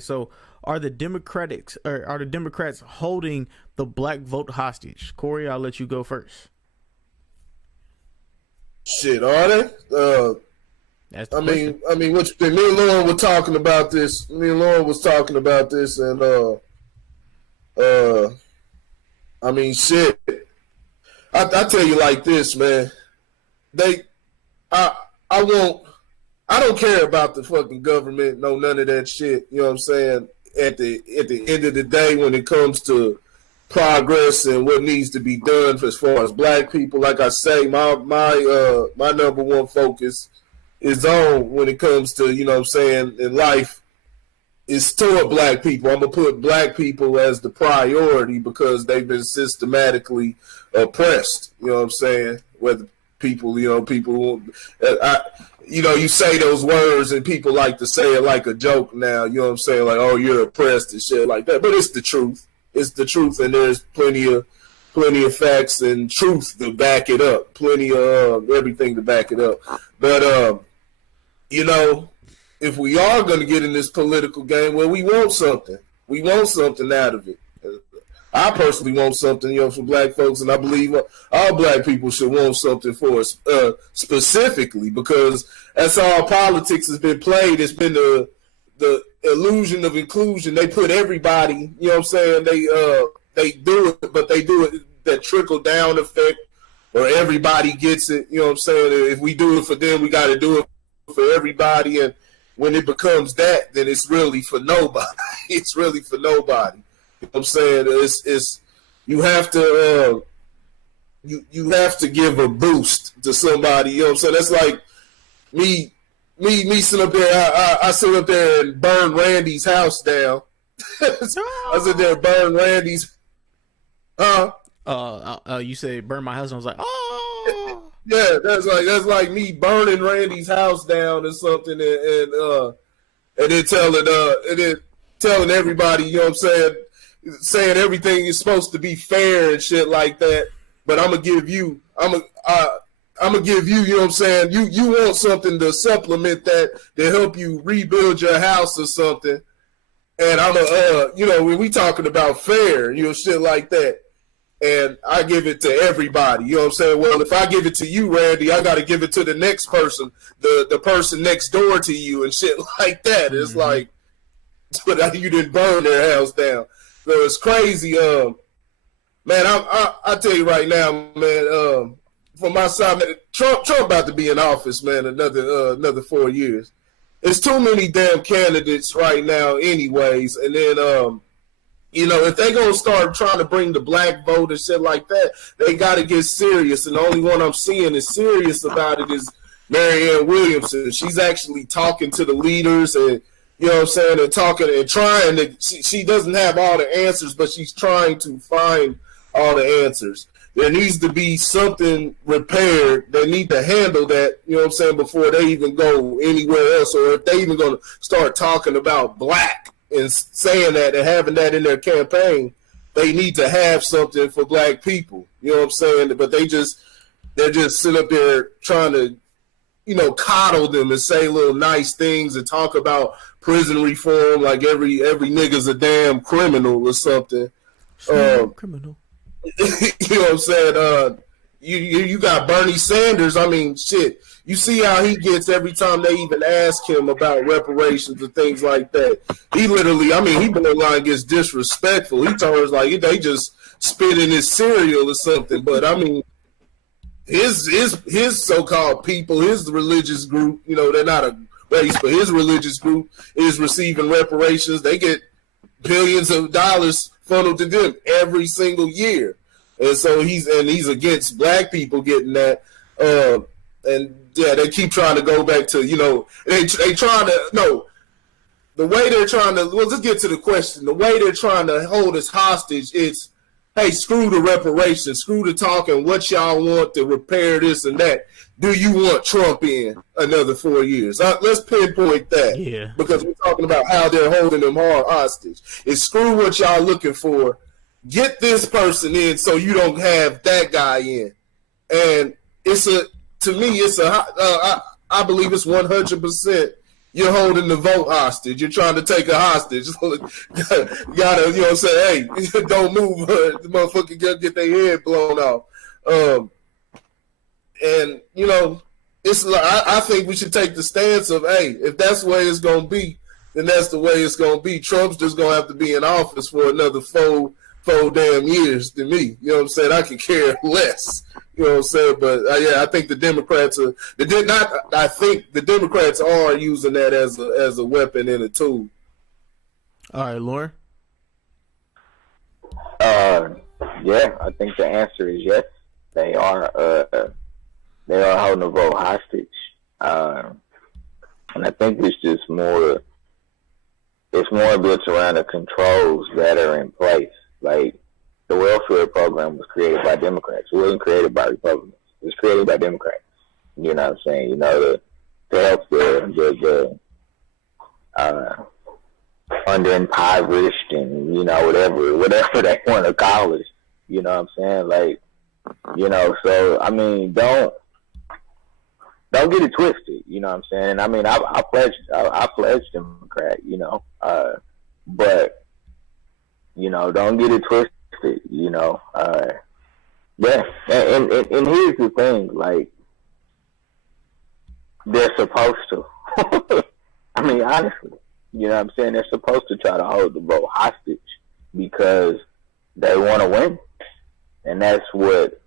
saying? So are the Democrats holding the black vote hostage? Corey, I'll let you go first. Shit, are they? I mean, what you think? Me and Lauren were talking about this. Me and Lauren was talking about this, and I mean, shit. I tell you like this, man. I don't care about the fucking government, no none of that shit. You know what I'm saying? At the end of the day, when it comes to progress and what needs to be done as far as black people, like I say, my number one focus is on when it comes to, you know what I'm saying, in life, is toward black people. I'm gonna put black people as the priority because they've been systematically oppressed. You know what I'm saying? Whether people, you say those words and people like to say it like a joke now. You know what I'm saying? Like, oh, you're oppressed and shit like that. But it's the truth. It's the truth, and there's plenty of facts and truth to back it up. Plenty of everything to back it up. But if we are going to get in this political game, well, we want something. We want something out of it. I personally want something, for black folks, and I believe all black people should want something for us specifically, because that's how politics has been played. It's been the illusion of inclusion. They put everybody, you know what I'm saying? They do it, but they do it that trickle down effect, where everybody gets it. You know what I'm saying? If we do it for them, we got to do it for everybody, and when it becomes that, then it's really for nobody. It's really for nobody. You know what I'm saying? It's you have to you have to give a boost to somebody. You know what I'm saying? That's like me sitting up there. I sit up there and burn Randy's house down. I sit there and burn Randy's. You said burn my house, and I was like, oh. Yeah, that's like me burning Randy's house down or something, and then telling everybody, you know what I'm saying everything is supposed to be fair and shit like that. But I'm gonna give you, you know what I'm saying. You want something to supplement that, to help you rebuild your house or something. And I'm when we talking about fair, shit like that. And I give it to everybody. You know what I'm saying? Well, if I give it to you, Randy, I got to give it to the next person, the person next door to you and shit like that. Mm-hmm. It's like, but you didn't burn their house down. So it's crazy. Man, I tell you right now, man, from my side, man, Trump about to be in office, man, another 4 years. There's too many damn candidates right now anyways. And then, if they gonna start trying to bring the black vote and shit like that, they got to get serious. And the only one I'm seeing is serious about it is Marianne Williamson. She's actually talking to the leaders, and you know what I'm saying, and talking and trying to. She doesn't have all the answers, but she's trying to find all the answers. There needs to be something repaired. They need to handle that, you know what I'm saying, before they even go anywhere else, or if they even gonna start talking about black and saying that and having that in their campaign, they need to have something for black people. You know what I'm saying? But they're just sitting up there trying to, coddle them and say little nice things and talk about prison reform like every nigga's a damn criminal or something. Criminal. You know what I'm saying? You got Bernie Sanders. I mean, shit. You see how he gets every time they even ask him about reparations and things like that. He literally, he borderline gets disrespectful. He told us like they just spit in his cereal or something. But his so-called people, his religious group, they're not a race, but his religious group is receiving reparations. They get billions of dollars funneled to them every single year. And so he's against black people getting that. And yeah, they keep trying to go back to, they trying to, no, the way they're trying to, well, let's get to the question. The way they're trying to hold us hostage is, hey, screw the reparations, screw the talking, what y'all want to repair this and that. Do you want Trump in another 4 years? Let's pinpoint that. Yeah. Because we're talking about how they're holding them hostage. It's screw what y'all looking for. Get this person in so you don't have that guy in. And I believe it's 100% you're holding the vote hostage. You're trying to take a hostage. Gotta, you know what I'm saying? Hey, don't move. The motherfucker gonna get their head blown off. And, you know, it's like, I think we should take the stance of, hey, if that's the way it's going to be, then that's the way it's going to be. Trump's just going to have to be in office for another four damn years than me. You know what I'm saying? I could care less. You know what I'm saying? But, yeah, I think the Democrats are – I think the Democrats are using that as a weapon and a tool. All right, Lauren? Yeah, I think the answer is yes. They are holding the vote hostage. And I think it's just more built around the controls that are in place. Like, the welfare program was created by Democrats. It wasn't created by Republicans. It was created by Democrats. You know what I'm saying? You know, to help the under-impoverished and, you know, whatever they want to call it. You know what I'm saying? Like, you know, so, I mean, don't get it twisted, you know what I'm saying? I mean, I pledged Democrat, you know, but, you know, don't get it twisted, you know. Yeah, and here's the thing, like, they're supposed to. I mean, honestly, you know what I'm saying? They're supposed to try to hold the vote hostage because they want to win. And that's what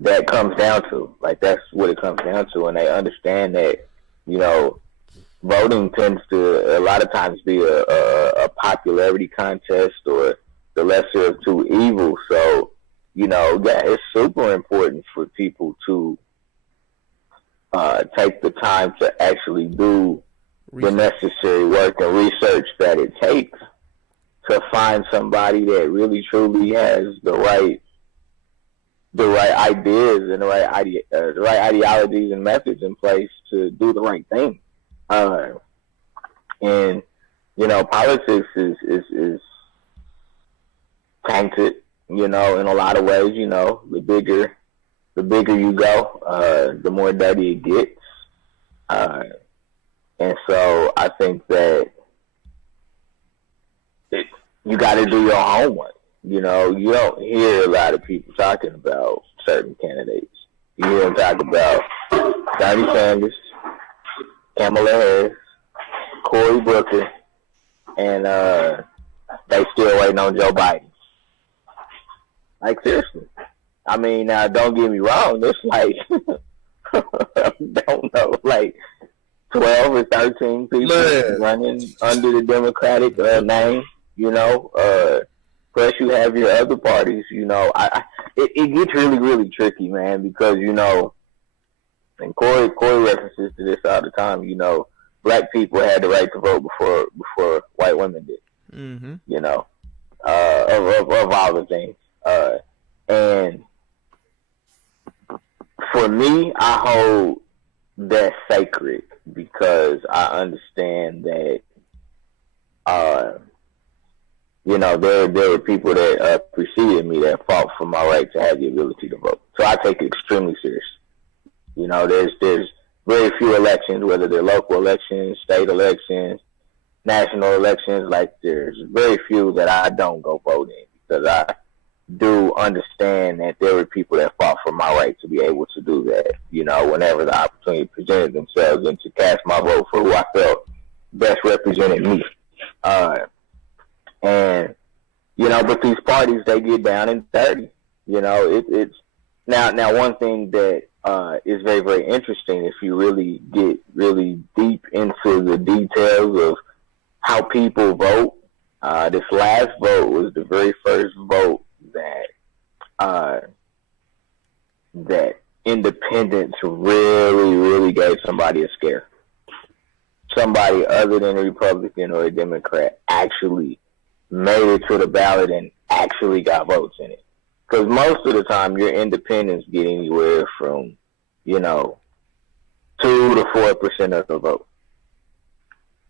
that comes down to. Like, that's what it comes down to. And they understand that, you know, voting tends to a lot of times be a popularity contest or the lesser of two evils. So, you know, yeah, it's super important for people to take the time to actually do the necessary work and research that it takes to find somebody that really truly has the right ideas and the right ideologies and methods in place to do the right thing. And you know, politics is tainted, you know, in a lot of ways. You know, the bigger you go, the more dirty it gets. And so I think that you got to do your homework. You know, you don't hear a lot of people talking about certain candidates. You hear them talk about Bernie Sanders, Kamala Harris, Cory Booker, and they still waiting on Joe Biden. Like, seriously. I mean, now, don't get me wrong. It's like, I don't know, like 12 or 13 people running under the Democratic name, you know. Plus, you have your other parties, you know. It gets really, really tricky, man, because, you know, and Corey references to this all the time, you know, black people had the right to vote before white women did, you know, of all the things. And for me, I hold that sacred because I understand that, you know, there were people that preceded me that fought for my right to have the ability to vote. So I take it extremely serious. You know, there's very few elections, whether they're local elections, state elections, national elections. Like, there's very few that I don't go vote in because I do understand that there were people that fought for my right to be able to do that, you know, whenever the opportunity presented themselves and to cast my vote for who I felt best represented me. And, you know, but these parties, they get down and dirty. You know, it's now one thing that is very, very interesting if you really get really deep into the details of how people vote. This last vote was the very first vote that independents really, really gave somebody a scare. Somebody other than a Republican or a Democrat actually made it to the ballot and actually got votes in it. Because most of the time, your independents get anywhere from, you know, 2 to 4% of the vote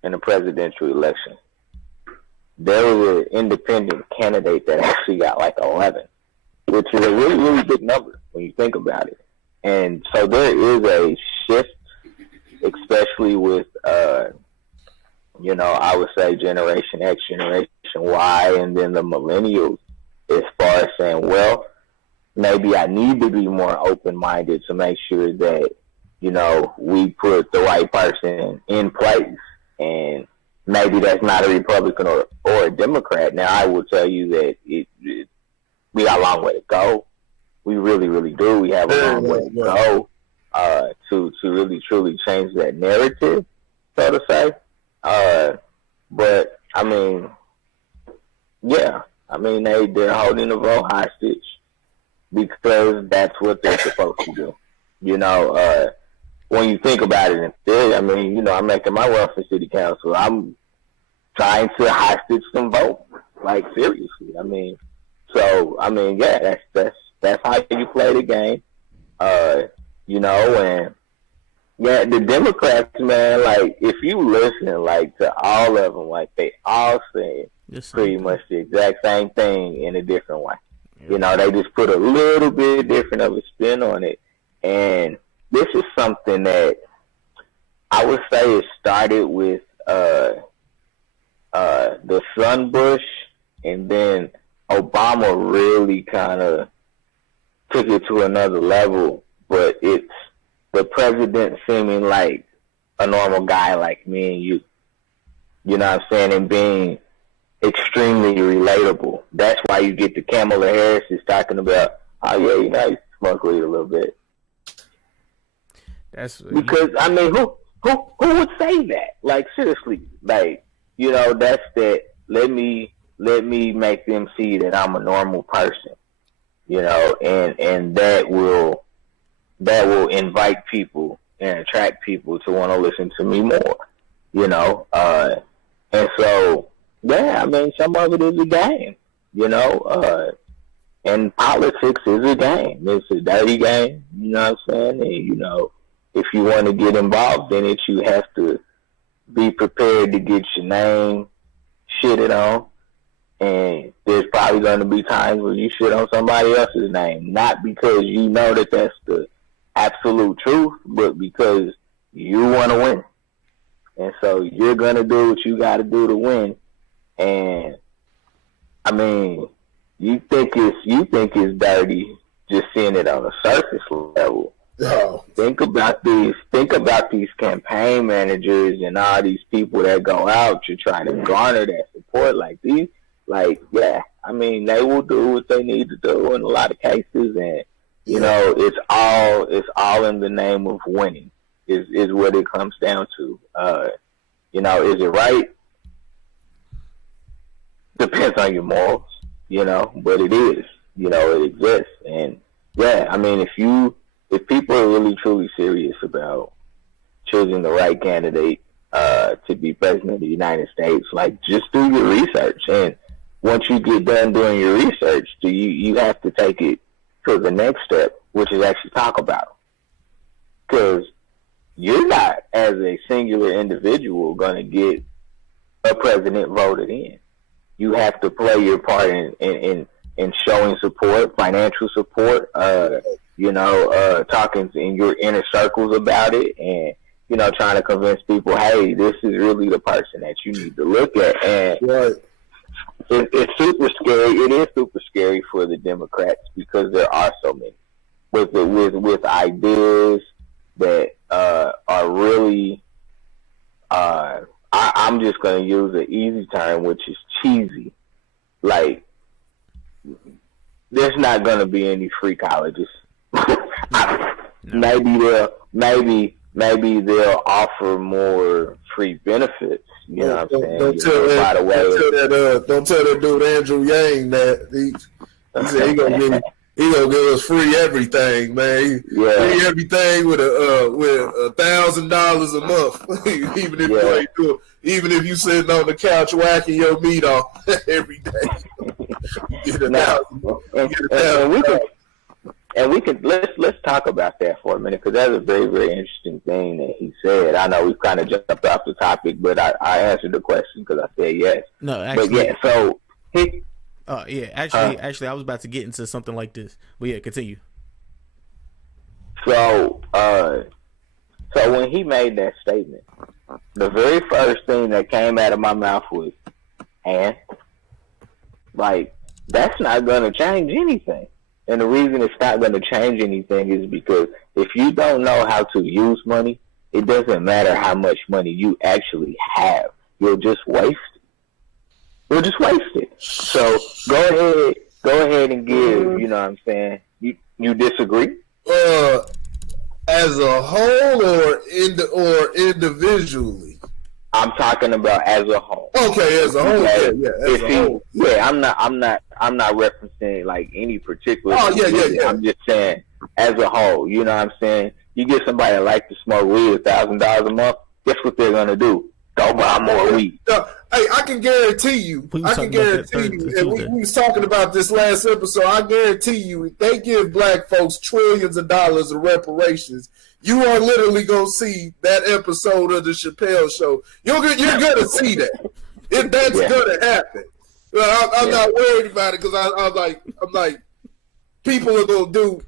in a presidential election. There was an independent candidate that actually got like 11, which is a really, really big number when you think about it. And so there is a shift, especially with you know, I would say Generation X, Generation Y, and then the millennials, as far as saying, well, maybe I need to be more open-minded to make sure that, you know, we put the right person in place. And maybe that's not a Republican or a Democrat. Now, I will tell you that we got a long way to go. We really, really do. We have a long way to go to really, truly change that narrative, so to say. But, I mean, yeah. I mean, they're holding the vote hostage because that's what they're supposed to do. You know, when you think about it in theory, I mean, you know, I'm making my run for city council. I'm trying to hostage some votes, like, seriously. I mean, so, I mean, yeah, that's how you play the game. You know, and yeah, the Democrats, man, like, if you listen, like, to all of them, like, they all say pretty much the exact same thing in a different way. Yeah. You know, they just put a little bit different of a spin on it. And this is something that I would say it started with the son Bush, and then Obama really kind of took it to another level. But it's the president seeming like a normal guy like me and you. You know what I'm saying? And being extremely relatable. That's why you get the Kamala Harris is talking about, oh yeah, you know, I smoke weed a little bit. That's because I mean, who would say that? Like, seriously, like, you know, that's that. Let me make them see that I'm a normal person. You know, and that will invite people and attract people to want to listen to me more. You know, and so. Yeah, I mean, some of it is a game, you know, and politics is a game. It's a dirty game, you know what I'm saying? And, you know, if you want to get involved in it, you have to be prepared to get your name shitted on. And there's probably going to be times where you shit on somebody else's name, not because you know that that's the absolute truth, but because you want to win. And so you're going to do what you got to do to win. And I mean, you think it's dirty just seeing it on a surface level. Oh. Think about these campaign managers and all these people that go out to try to garner that support. Like these, like, yeah, I mean, they will do what they need to do in a lot of cases, and you know, it's all in the name of winning. Is what it comes down to. You know, is it right? Depends on your morals, you know, but it is, you know, it exists. And yeah, I mean, if people are really truly serious about choosing the right candidate to be president of the United States, like, just do your research. And once you get done doing your research, you have to take it to the next step, which is actually talk about them. Because you're not, as a singular individual, going to get a president voted in. You have to play your part in showing support, financial support, you know, talking in your inner circles about it, and, you know, trying to convince people, hey, this is really the person that you need to look at. And it's super scary. It is super scary for the Democrats because there are so many with ideas that are really I'm just going to use an easy term, which is cheesy. Like, there's not going to be any free colleges. Maybe they'll offer more free benefits. You know what I'm saying? Don't tell that dude Andrew Yang that he said he gonna give us free everything, man. Free everything with $1,000 a month, even if you ain't doing. Even if you sitting on the couch whacking your meat off every day, you get let's talk about that for a minute, because that's a very, very interesting thing that he said. I know we've kind of jumped off the topic, but I answered the question because I said yes. No, actually, but yeah. So he. Actually, I was about to get into something like this, but yeah, continue. So when he made that statement, the very first thing that came out of my mouth was, and like, that's not going to change anything. And the reason it's not going to change anything is because if you don't know how to use money, it doesn't matter how much money you actually have. You'll just waste it. You'll just waste it. So go ahead and give, you know what I'm saying? You disagree? As a whole or individually? I'm talking about as a whole. Okay, as a whole. As a whole. Yeah, I'm not referencing like any particular. Oh, yeah. I'm just saying as a whole. You know what I'm saying? You get somebody that like to smoke weed $1,000 a month. Guess what they're gonna do? Go buy more weed. Hey, I can guarantee you. And we was talking about this last episode. I guarantee you, if they give black folks trillions of dollars of reparations, you are literally gonna see that episode of the Chappelle Show. You're gonna see that. That's gonna happen. I'm not worried about it because I'm like, people are gonna do.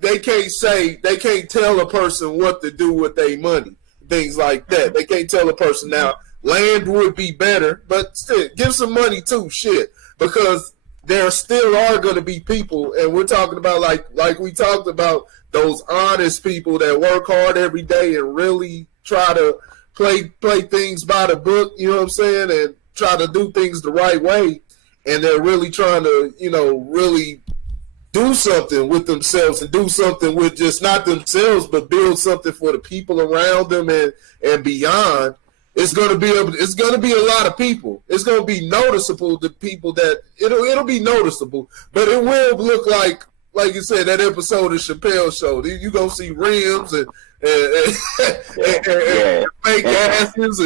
They can't tell a person what to do with their money. Things like that. They can't tell a person now. Land would be better, but still, give some money too. Shit, because there still are going to be people, and we're talking about like we talked about those honest people that work hard every day and really try to play things by the book. You know what I'm saying, and try to do things the right way, and they're really trying to, really do something with themselves and do something with just not themselves, but build something for the people around them and beyond. It's going to be a lot of people. It's going to be noticeable to people that it'll be noticeable, but it will look like you said, that episode of Chappelle Show. You gonna see rims and fake asses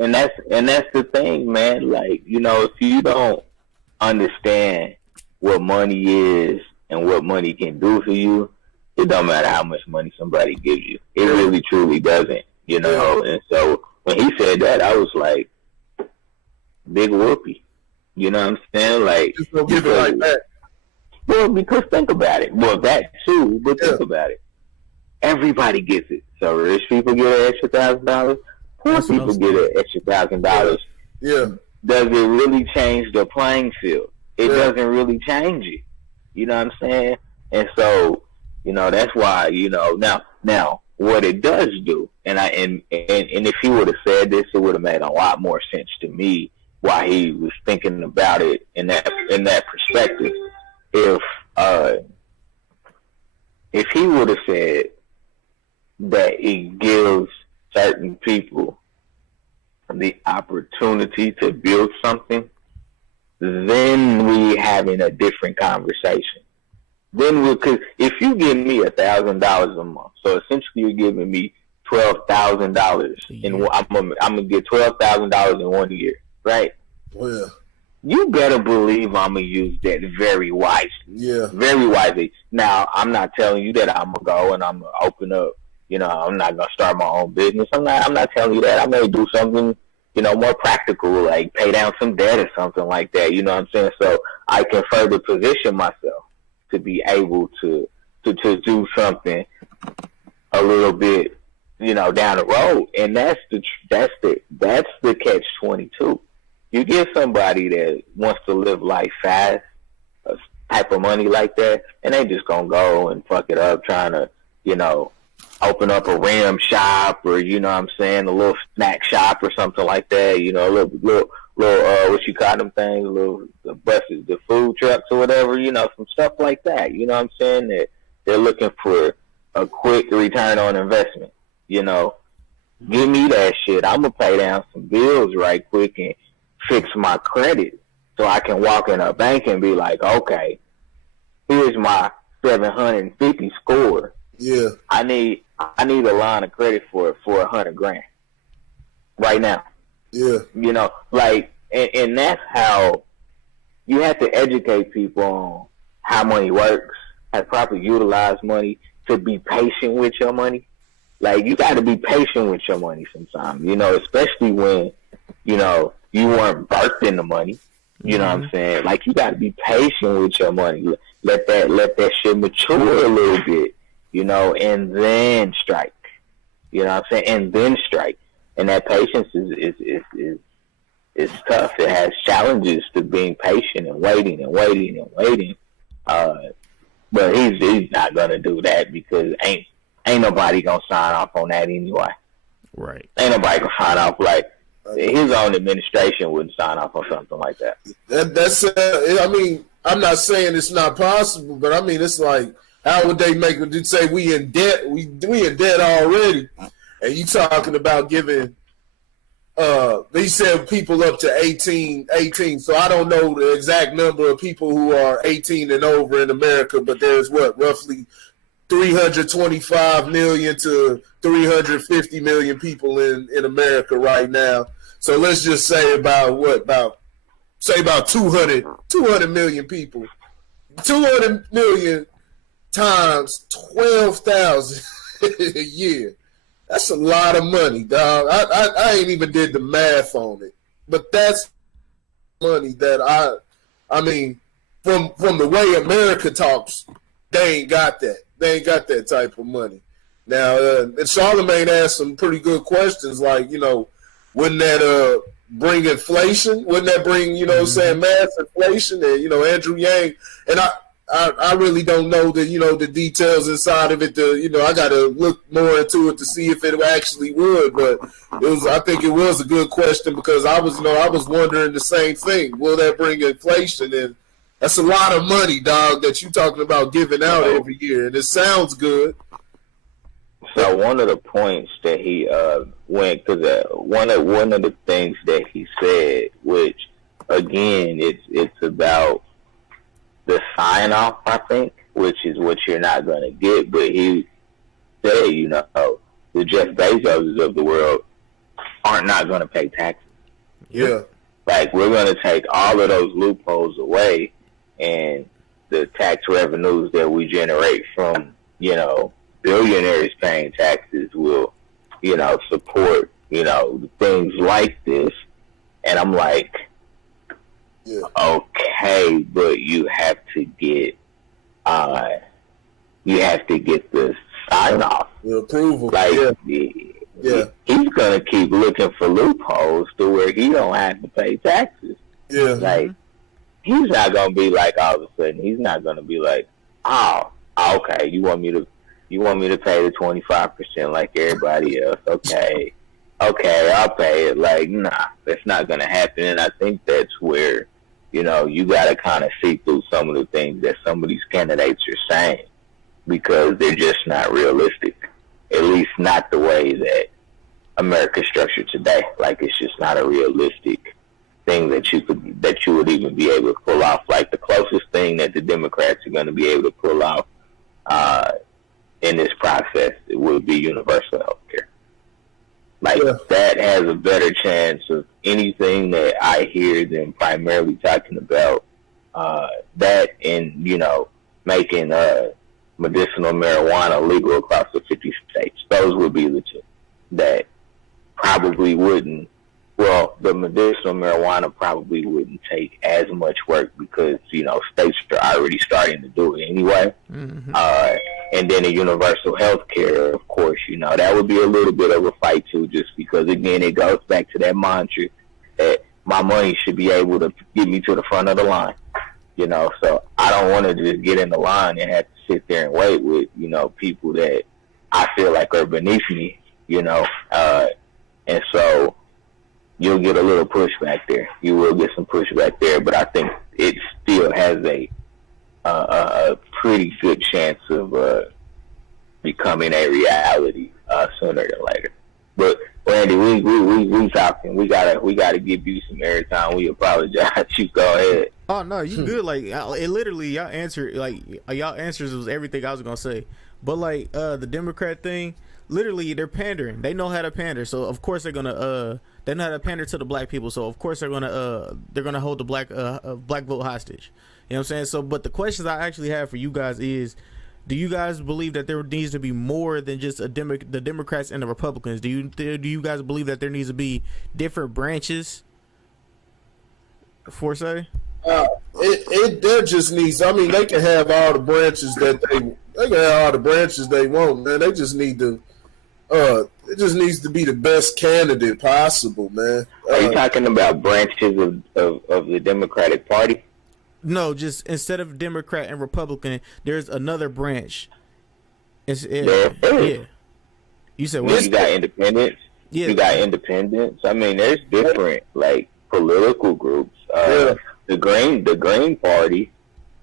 and that's the thing, man. Like, if you don't understand what money is and what money can do for you, it don't matter how much money somebody gives you. It really truly doesn't, And so when he said that, I was like, big whoopee. You know what I'm saying? Like, just don't give it like that. Well, because think about it. Well, that too, but think about it. Everybody gets it. So rich people get an extra $1,000. Poor people get an extra $1,000. Yeah. Does it really change the playing field? It doesn't really change it. You know what I'm saying? And so, that's why, now what it does do, and if he would have said this, it would have made a lot more sense to me why he was thinking about it in that perspective. If he would have said that it gives certain people the opportunity to build something, then we having a different conversation. Because if you give me $1,000 a month, so essentially you're giving me $12,000, and I'm gonna get $12,000 in 1 year, right? Oh, yeah. You better believe I'm gonna use that very wisely. Yeah. Very wisely. Now, I'm not telling you that I'm gonna go and I'm gonna open up. I'm not gonna start my own business. I'm not telling you that. I may do something, more practical, like pay down some debt or something like that. You know what I'm saying? So I can further position myself to be able to do something a little bit, down the road. And that's the catch-22. You get somebody that wants to live life fast, a type of money like that, and they just gonna go and fuck it up trying to, open up a rim shop or, a little snack shop or something like that, a little what you call them things, the buses, the food trucks or whatever, some stuff like that. You know what I'm saying? That they're looking for a quick return on investment. Give me that shit. I'm gonna pay down some bills right quick and fix my credit so I can walk in a bank and be like, okay, here's my 750 score. Yeah. I need a line of credit for $100,000 right now. Yeah. And that's how you have to educate people on how money works, how to properly utilize money, to be patient with your money. Like, you got to be patient with your money sometimes, especially when, you weren't birthed in the money. You know what I'm saying? Like, you got to be patient with your money. Let that shit mature a little bit, and then strike. You know what I'm saying? And then strike. And that patience is tough. It has challenges to being patient and waiting and waiting and waiting. But he's not gonna do that because ain't nobody gonna sign off on that anyway. Right. Ain't nobody gonna sign off like his own administration wouldn't sign off on something like that. That's I mean, I'm not saying it's not possible, but I mean it's like how would they make it say we in debt? We in debt already, and you talking about giving. They said people up to 18. So I don't know the exact number of people who are 18 and over in America, but there's roughly 325 million to 350 million people in America right now. So let's just say about 200 million people. 200 million times 12,000 a year. That's a lot of money, dog. I ain't even did the math on it, but that's money that I mean, from the way America talks, they ain't got that. They ain't got that type of money. Now, and Charlemagne asked some pretty good questions, like, you know, wouldn't that bring inflation? Wouldn't that bring, you know what I'm saying, mass inflation? And, you know, Andrew Yang, and I really don't know the, you know, the details inside of it. You know, I got to look more into it to see if it actually would. But I think it was a good question because I was wondering the same thing. Will that bring inflation? And that's a lot of money, dog, that you talking about giving out every year. And it sounds good. So one of the points that he went, because one of the things that he said, which again, it's about the sign off, I think, which is what you're not going to get. But he said, you know, the Jeff Bezos of the world aren't not going to pay taxes. Yeah. Like, we're going to take all of those loopholes away, and the tax revenues that we generate from, you know, billionaires paying taxes will, you know, support, you know, things like this. And I'm like, yeah. Okay, but you have to get the sign off, the approval. Like, yeah, he's gonna keep looking for loopholes to where he don't have to pay taxes. Yeah, like he's not gonna be like all of a sudden. He's not gonna be like, oh, okay, you want me to pay the 25% like everybody else? Okay, I'll pay it. Like, nah, that's not gonna happen. And I think that's where, you know, you got to kind of see through some of the things that some of these candidates are saying because they're just not realistic, at least not the way that America's structured today. Like, it's just not a realistic thing that you would even be able to pull off. Like, the closest thing that the Democrats are going to be able to pull off in this process, it would be universal health care. Like, that has a better chance of anything that I hear than primarily talking about that and, you know, making medicinal marijuana legal across the 50 states. Those would be the two that probably wouldn't. Well, the medicinal marijuana probably wouldn't take as much work because, you know, states are already starting to do it anyway. Mm-hmm. And then the universal health care, of course, you know, that would be a little bit of a fight too, just because, again, it goes back to that mantra that my money should be able to get me to the front of the line, you know. So I don't want to just get in the line and have to sit there and wait with, you know, people that I feel like are beneath me, you know. And so you'll get a little pushback there. You will get some pushback there, but I think it still has a pretty good chance of becoming a reality sooner than later. But Randy, we talking. We gotta give you some airtime. We apologize. You go ahead. Oh no, you good. Like, it literally, y'all answers was everything I was gonna say. But like the Democrat thing, literally they're pandering. They know how to pander. So of course they know how to pander to the black people. So of course they're gonna hold the black vote hostage. You know what I'm saying? So, but the questions I actually have for you guys is, do you guys believe that there needs to be more than just the Democrats and the Republicans? Do you guys believe that there needs to be different branches? Forsay? There just needs. I mean, they can have all the branches that they can have all the branches they want, man. They just need to. it just needs to be the best candidate possible, man. Are you talking about branches of the Democratic Party? No, just instead of Democrat and Republican, there's another branch. Yeah. You said what? You got independents. Yeah. You got independents. I mean, there's different like political groups. The Green Party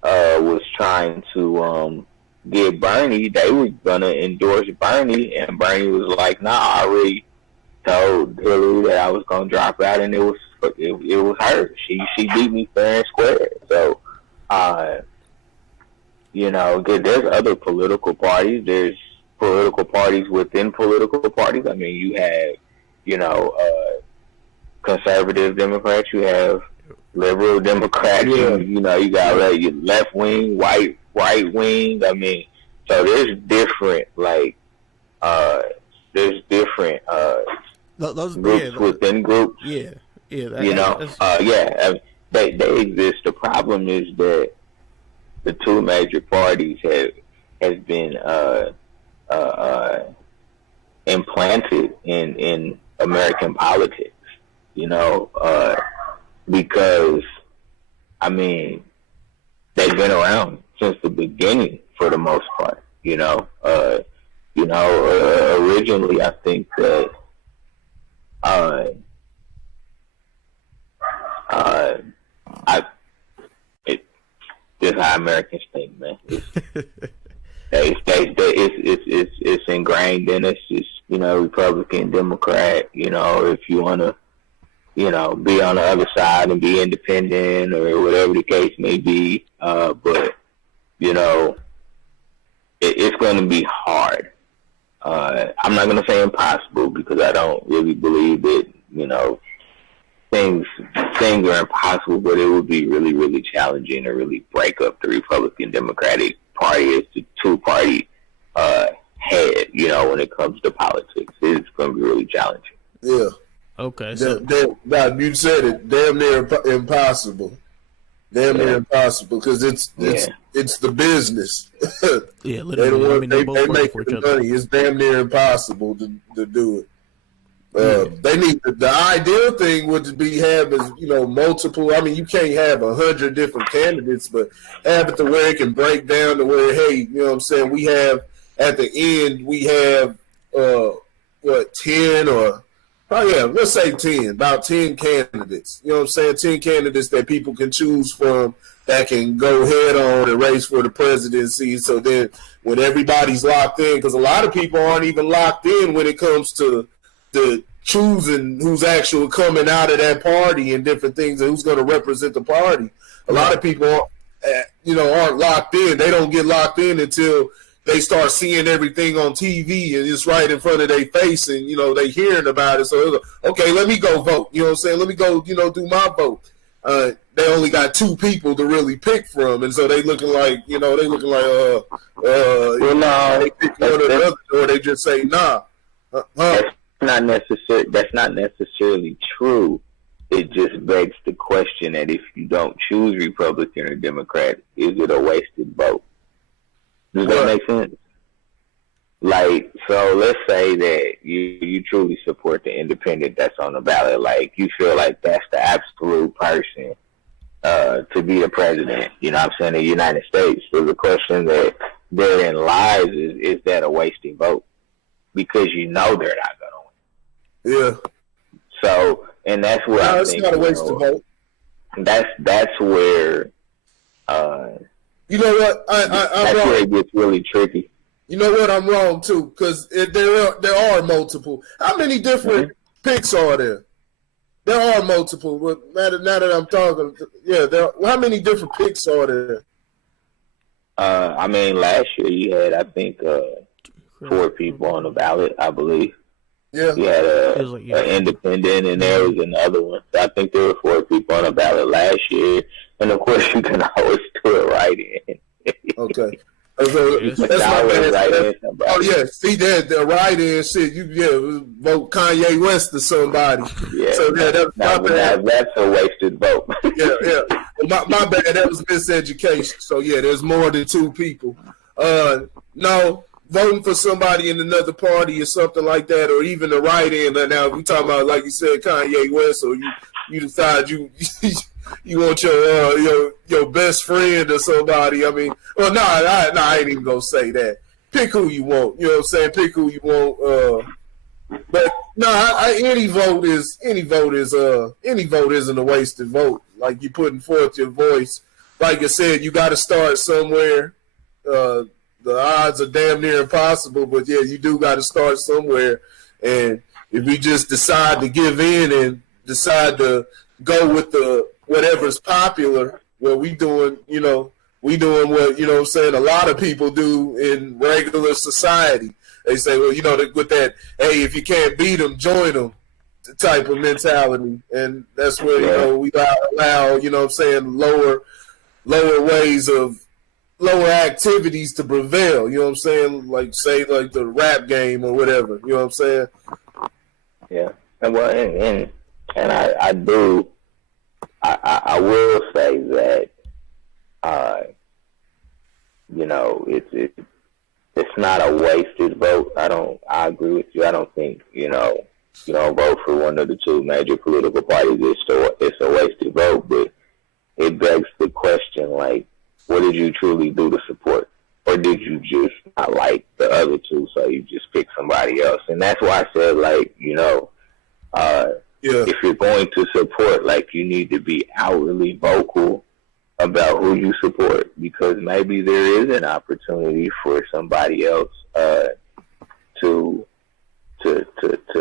was trying to get Bernie. They were gonna endorse Bernie, and Bernie was like, "Nah, I already told Hillary that I was gonna drop out, and it was her. She beat me fair and square." So, there's other political parties. There's political parties within political parties. I mean, you have, conservative Democrats. You have liberal Democrats. Yeah. You got left wing, right wing. I mean, so there's different Those groups within groups. Yeah. They exist. The problem is that the two major parties has been implanted in American politics. Because I mean they've been around since the beginning for the most part. Originally I think that this is how Americans think, man. It's ingrained in us. It's Republican, Democrat. If you want to, be on the other side and be independent or whatever the case may be. But it's going to be hard. I'm not going to say impossible because I don't really believe that things are impossible, but it would be really, really challenging to really break up the Republican Democratic Party as the two-party head, when it comes to politics. It's going to be really challenging. Yeah. Okay. So you said it. Damn near impossible. Damn near impossible because it's the business. Yeah, literally. They make the money. It's damn near impossible to do it. They need the ideal thing would be have is multiple. I mean, you can't have 100 different candidates, but have it to where it can break down to where what I'm saying. We have at the end we have 10 or let's say 10, about 10 candidates. You know what I'm saying? 10 candidates that people can choose from that can go head on and race for the presidency. So then when everybody's locked in, because a lot of people aren't even locked in when it comes to the choosing who's actually coming out of that party and different things and who's going to represent the party. A lot of people, aren't locked in. They don't get locked in until they start seeing everything on TV and it's right in front of their face and, they hearing about it. So, okay, let me go vote. You know what I'm saying? Let me go, do my vote. They only got two people to really pick from. And so they looking like, they pick one or the other, or they just say, nah. That's not necessarily true. It just begs the question that if you don't choose Republican or Democrat, is it a wasted vote? Does that make sense? Like, so let's say that you truly support the independent that's on the ballot. Like, you feel like that's the absolute person to be the president, of the United States. So the question that therein lies is that a wasted vote? Because they're not going to win. Yeah. So, and that's where I think it's not a waste of vote. That's where. You know what? That's where it gets really tricky. You know what? I'm wrong too, because there are multiple. How many different picks are there? There are multiple. But now that I'm talking, how many different picks are there? I mean, last year you had, I think, 4 people on the ballot, I believe. Yeah. You had an independent, and there was another one. So I think there were 4 people on the ballot last year. And, of course, you can always do it right in. Okay. So that's my bad. Oh, yeah. See, the right-in shit. You vote Kanye West or somebody. Yeah. So, that's my bad. That's a wasted vote. Yeah. Well, my bad. That was miseducation. So, there's more than 2 people. No, voting for somebody in another party or something like that, or even the right end. Now we talking about, like you said, Kanye West, or you decide you you want your best friend or somebody. I mean, well, I ain't even gonna say that. Pick who you want. You know what I'm saying? Pick who you want. But no, any vote isn't a wasted vote. Like, you putting forth your voice. Like I said, you got to start somewhere. The odds are damn near impossible, but yeah, you do got to start somewhere. And if we just decide to give in and decide to go with the whatever's popular, well, we doing what, you know what I'm saying, a lot of people do in regular society. They say, well, with that, hey, if you can't beat them, join them type of mentality. And that's where, we allow, you know what I'm saying, lower activities to prevail. You know what I'm saying? Like, say, like the rap game or whatever. You know what I'm saying? Yeah. And I will say that, it's not a wasted vote. I agree with you. I don't think, you don't vote for one of the two major political parties. It's a wasted vote, but it begs the question, like, what did you truly do to support? Or did you just not like the other two, so you just pick somebody else? And that's why I said, like, if you're going to support, like, you need to be outwardly vocal about who you support, because maybe there is an opportunity for somebody else to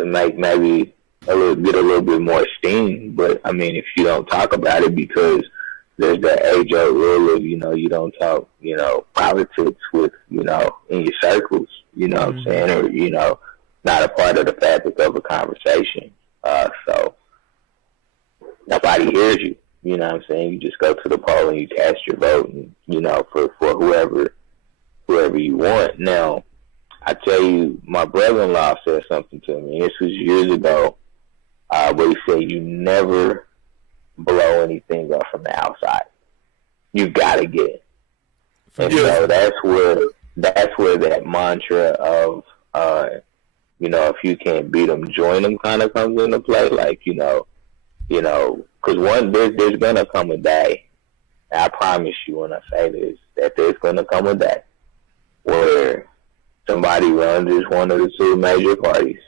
make maybe get a little bit more steam. But I mean, if you don't talk about it, because there's that age-old rule of, you don't talk, politics with, in your circles, you know what I'm saying, or, not a part of the fabric of a conversation. So nobody hears you. You know what I'm saying? You just go to the poll and you cast your vote, and, for whoever you want. Now, I tell you, my brother-in-law said something to me. This was years ago, but he said, you never blow anything up from the outside. You got to get it. And so that's where that mantra of, if you can't beat them, join them kind of comes into play. Like, because there's going to come a day, and I promise you when I say this, that there's going to come a day where somebody runs as one of the two major parties,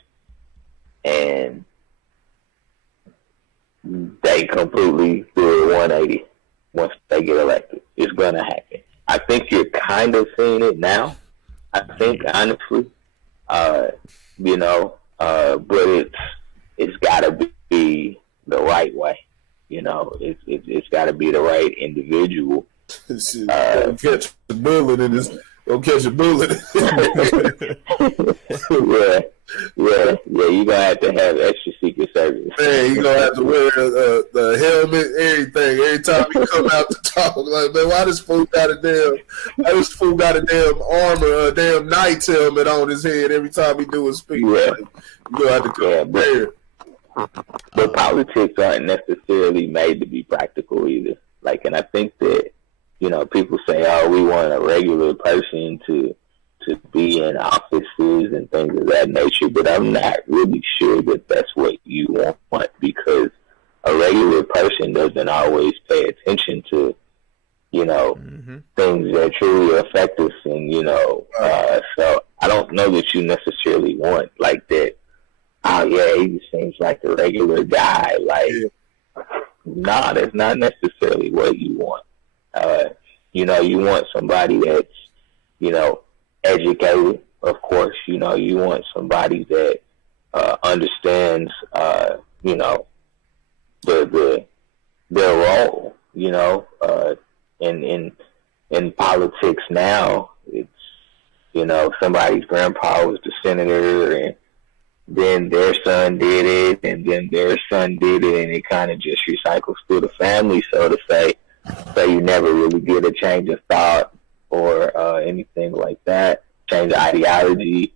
and they completely do a 180 once they get elected. It's going to happen. I think you're kind of seeing it now. I think, honestly, but it's got to be the right way. It's got to be the right individual. Catch a bullet in this. Don't catch a bullet. yeah. You're gonna have to have extra secret service. Man, you're gonna have to wear the helmet, everything. Every time you come out to talk, like, man, why this fool got a damn armor, a damn knight's helmet on his head every time he do a speech? Yeah. Like, you gonna have to come there. But politics aren't necessarily made to be practical either. Like, and I think that, people say, oh, we want a regular person to be in offices and things of that nature, but I'm not really sure that that's what you want, because a regular person doesn't always pay attention to, things that truly affect us. And, so I don't know that you necessarily want, like, that, oh, yeah, he just seems like a regular guy. Like, nah, that's not necessarily what you want. You want somebody that's, educated, of course. You want somebody that understands, their role, in politics now. It's, somebody's grandpa was the senator, and then their son did it, and then their son did it, and it kind of just recycles through the family, so to say. So you never really get a change of thought or anything like that, change of ideology.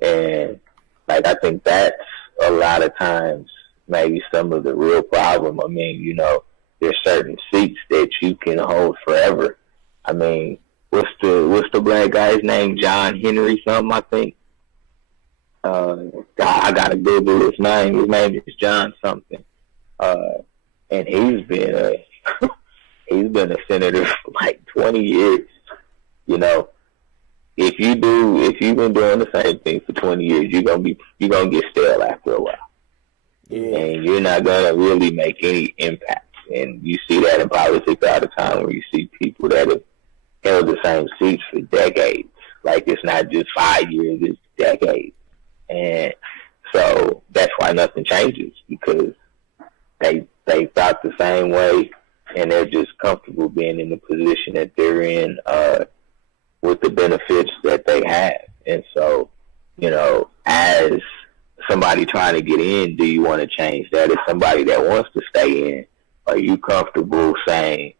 And, like, I think that's a lot of times maybe some of the real problem. I mean, there's certain seats that you can hold forever. I mean, what's the black guy's name? John Henry something, I think. I gotta Google his name. His name is John something. And he's been a senator for like 20 years. You know, if you've been doing the same thing for 20 years, you're gonna get stale after a while. Yeah. And you're not gonna really make any impact. And you see that in politics all the time, where you see people that have held the same seats for decades. Like, it's not just 5 years, it's decades. And so that's why nothing changes, because they thought the same way, and they're just comfortable being in the position that they're in, with the benefits that they have. And so, you know, as somebody trying to get in, do you want to change that? As somebody that wants to stay in, are you comfortable saying,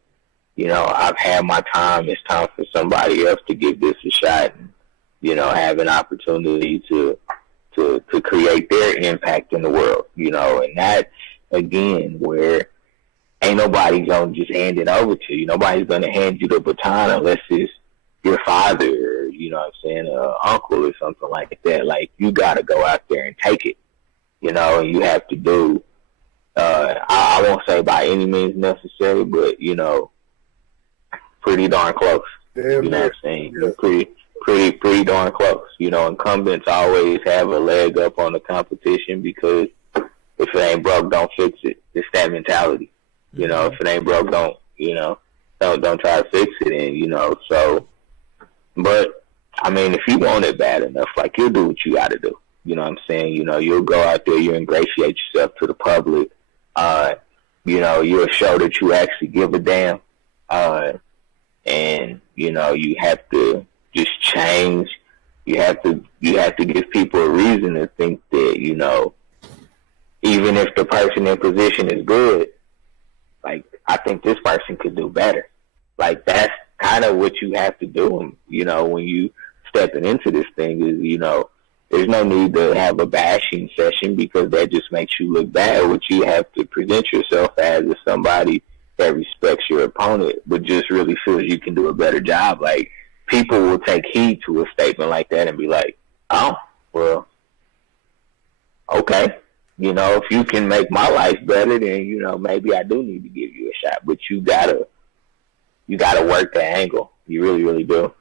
you know, I've had my time, it's time for somebody else to give this a shot, and, you know, have an opportunity to create their impact in the world, you know? And that's, again, where ain't nobody going to just hand it over to you. Nobody's going to hand you the baton unless it's your father, or, you know what I'm saying, an uncle or something like that. Like, you got to go out there and take it, you know, and you have to do, I won't say by any means necessary, but, you know, pretty darn close. Damn, you know what I'm saying? Yeah. Pretty darn close. You know, incumbents always have a leg up on the competition, because if it ain't broke, don't fix it. It's that mentality. You know, if it ain't broke, don't try to fix it. And, you know, so, but, I mean, if you want it bad enough, like, you'll do what you got to do. You know what I'm saying? You know, you'll go out there, you ingratiate yourself to the public. You know, you'll show that you actually give a damn. And, you know, you have to just change. You have to give people a reason to think that, you know, even if the person in position is good, like, I think this person could do better. Like, that's kind of what you have to do, you know, when you stepping into this thing, is, you know, there's no need to have a bashing session, because that just makes you look bad. What you have to present yourself as is somebody that respects your opponent, but just really feels you can do a better job. Like, people will take heed to a statement like that and be like, oh, well, okay. You know, if you can make my life better, then, you know, maybe I do need to give you a shot. But you gotta work the angle. You really, really do.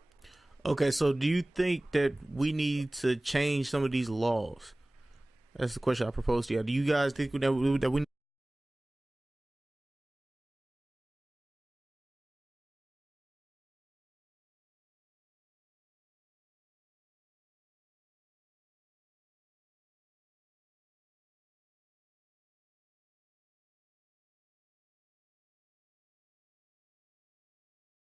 Okay, so do you think that we need to change some of these laws? That's the question I proposed to you. Do you guys think that we